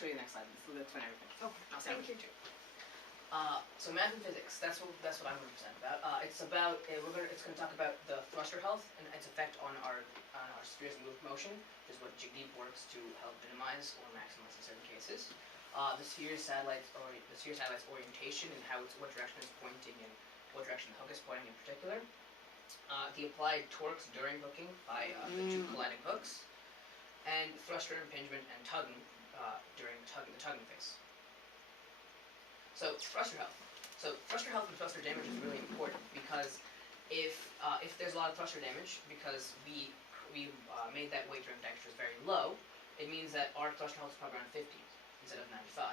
show you the next slide. This will explain everything. Okay. I'll say Thank you. everything too. So math and physics. That's what I'm going to present about. It's going to talk about the thruster health and its effect on our sphere's motion, which is what jig deep works to help minimize or maximize in certain cases. The sphere's satellite's orientation and what direction it's pointing and what direction the hook is pointing in particular. The applied torques during hooking by the two colliding hooks, and thruster impingement and tugging during the tugging phase. So thruster health. So thruster health and thruster damage is really important because if there's a lot of thruster damage because we made that weight during dexter very low, it means that our thruster health is probably around 50 instead of 95.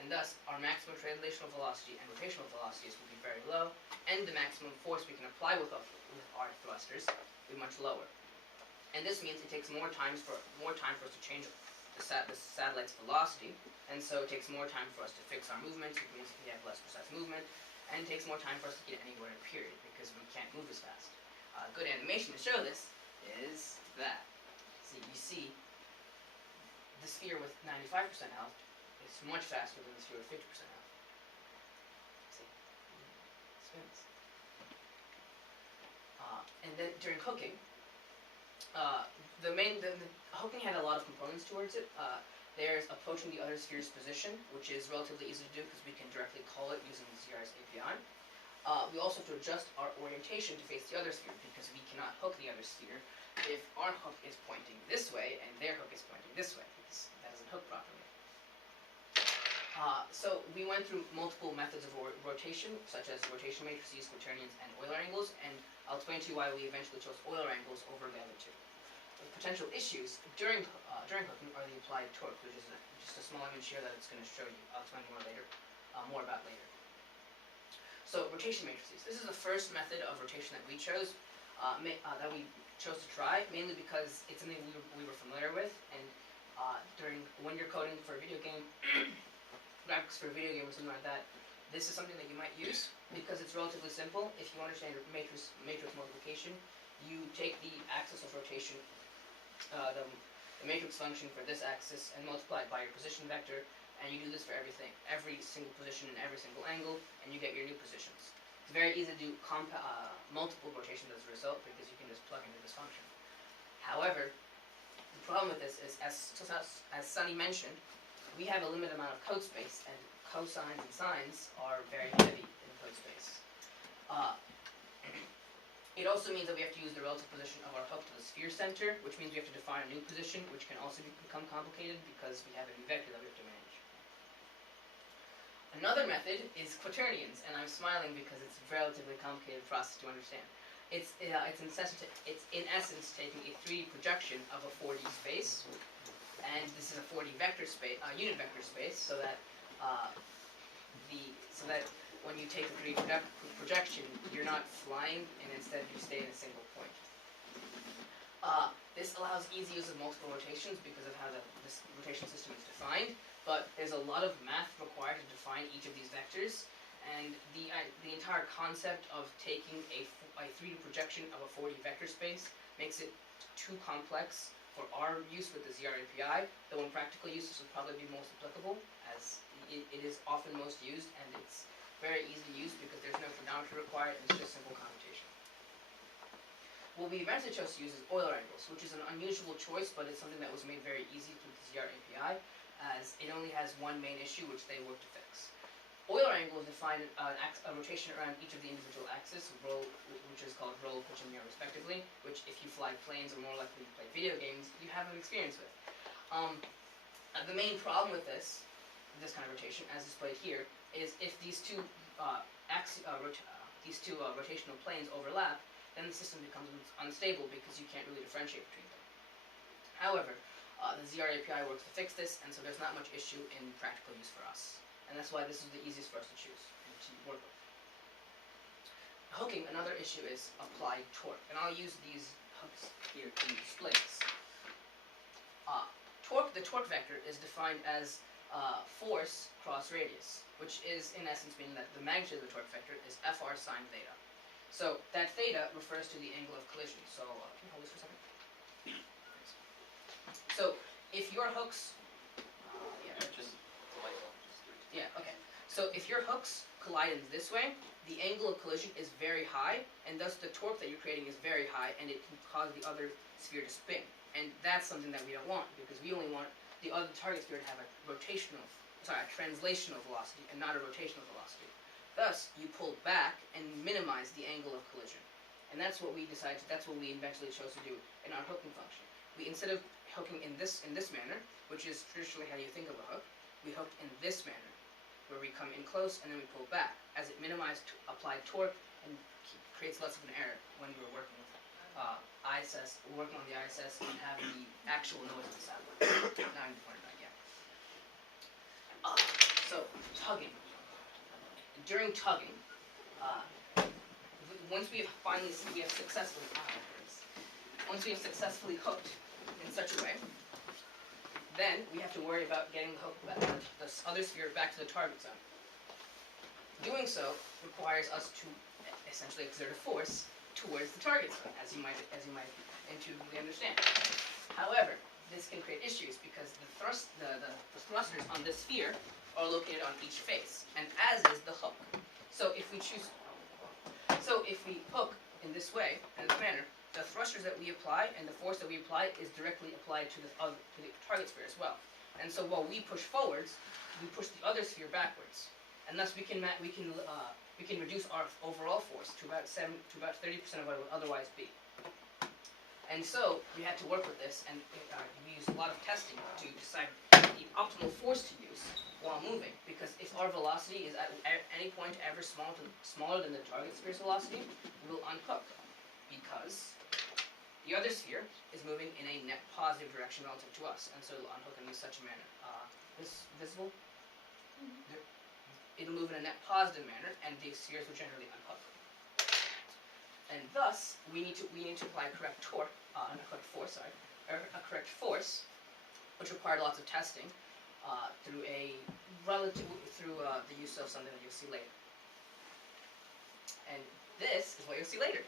And thus, our maximum translational velocity and rotational velocities will be very low, and the maximum force we can apply with our thrusters will be much lower. And this means it takes more time for us to change the satellite's velocity, and so it takes more time for us to fix our movements, which means we have less precise movement, and it takes more time for us to get anywhere in a period, because we can't move as fast. A good animation to show this is that. So you see, the sphere with 95% health is much faster than the sphere with 50% health. See? Spins. And then during hooking, the hooking had a lot of components towards it. There's approaching the other sphere's position, which is relatively easy to do because we can directly call it using the ZR's API. We also have to adjust our orientation to face the other sphere because we cannot hook the other sphere if our hook is pointing this way and their hook is pointing this way, because that doesn't hook properly. So we went through multiple methods of rotation, such as rotation matrices, Quaternions, and Euler Angles, and I'll explain to you why we eventually chose Euler Angles over the other two. The potential issues during hooking are the applied torque, which is just a small image here that it's going to show you. I'll explain more about later. So rotation matrices. This is the first method of rotation that we chose, to try, mainly because it's something we were familiar with, and when you're coding for a video game, graphics for a video game or something like that, this is something that you might use because it's relatively simple. If you understand matrix multiplication, you take the axis of rotation, the matrix function for this axis, and multiply it by your position vector, and you do this for every single position and every single angle, and you get your new positions. It's very easy to do multiple rotations as a result because you can just plug into this function. However, the problem with this is, as Sunny mentioned, we have a limited amount of code space, and cosines and sines are very heavy in code space. It also means that we have to use the relative position of our hook to the sphere center, which means we have to define a new position, which can also become complicated because we have a new vector that we have to manage. Another method is Quaternions, and I'm smiling because it's a relatively complicated process to understand. It's in essence taking a 3D projection of a 4D space, and this is a 4D vector space, unit vector space, so that when you take the 3D projection, you're not flying, and instead you stay in a single point. This allows easy use of multiple rotations because of how this rotation system is defined, but there's a lot of math required to define each of these vectors, and the entire concept of taking a 3D projection of a 4D vector space makes it too complex for our use with the ZR API, though in practical use this would probably be most applicable, as it is often most used, and it's very easy to use because there's no trigonometry required, and it's just simple computation. What we eventually chose to use is Euler Angles, which is an unusual choice, but it's something that was made very easy through the ZR API, as it only has one main issue, which they work to fix. Euler Angles define a rotation around each of the individual axes, which is called roll, pitch, and mirror respectively, which if you fly planes or more likely to play video games, you have an experience with. The main problem with this kind of rotation, as displayed here, is if these two rotational planes overlap, then the system becomes unstable because you can't really differentiate between them. However, the ZR API works to fix this, and so there's not much issue in practical use for us. And that's why this is the easiest for us to choose and to work with. Hooking, another issue is applied torque, and I'll use these hooks here to display this. The torque vector is defined as force cross radius, which is in essence meaning that the magnitude of the torque vector is FR sine theta. So that theta refers to the angle of collision. So can you hold this for a second? Thanks. So if your hooks, Just So if your hooks collide in this way, the angle of collision is very high, and thus the torque that you're creating is very high, and it can cause the other sphere to spin. And that's something that we don't want, because we only want the other target sphere to have a translational velocity, and not a rotational velocity. Thus, you pull back and minimize the angle of collision. And that's what we eventually chose to do in our hooking function. We, instead of hooking in this manner, which is traditionally how you think of a hook, we hooked in this manner, where we come in close and then we pull back, as it minimized applied torque and creates less of an error when you're working with ISS, working on the ISS and having the actual noise of the sound. Now I'm pointing back, yeah. So, tugging. During tugging, once we have successfully hooked in such a way, then we have to worry about getting the hook back, the other sphere back to the target zone. Doing so requires us to essentially exert a force towards the target zone, as you might intuitively understand. However, this can create issues because the thrusters on this sphere are located on each face, and as is the hook. So if we hook in this way, in this manner, the thrusters that we apply and the force that we apply is directly applied to the target sphere as well. And so while we push forwards, we push the other sphere backwards, and thus we can reduce our overall force to about 30% of what it would otherwise be. And so we had to work with this, and we used a lot of testing to decide the optimal force to use while moving. Because if our velocity is at any point ever smaller than the target sphere's velocity, we will unhook, because the other sphere is moving in a net positive direction relative to us, and so it'll unhook in such a manner. This visible? Mm-hmm. It'll move in a net positive manner, and the spheres will generally unhook. And thus, we need to apply a correct torque, a correct force, which required lots of testing through the use of something that you'll see later. And this is what you'll see later.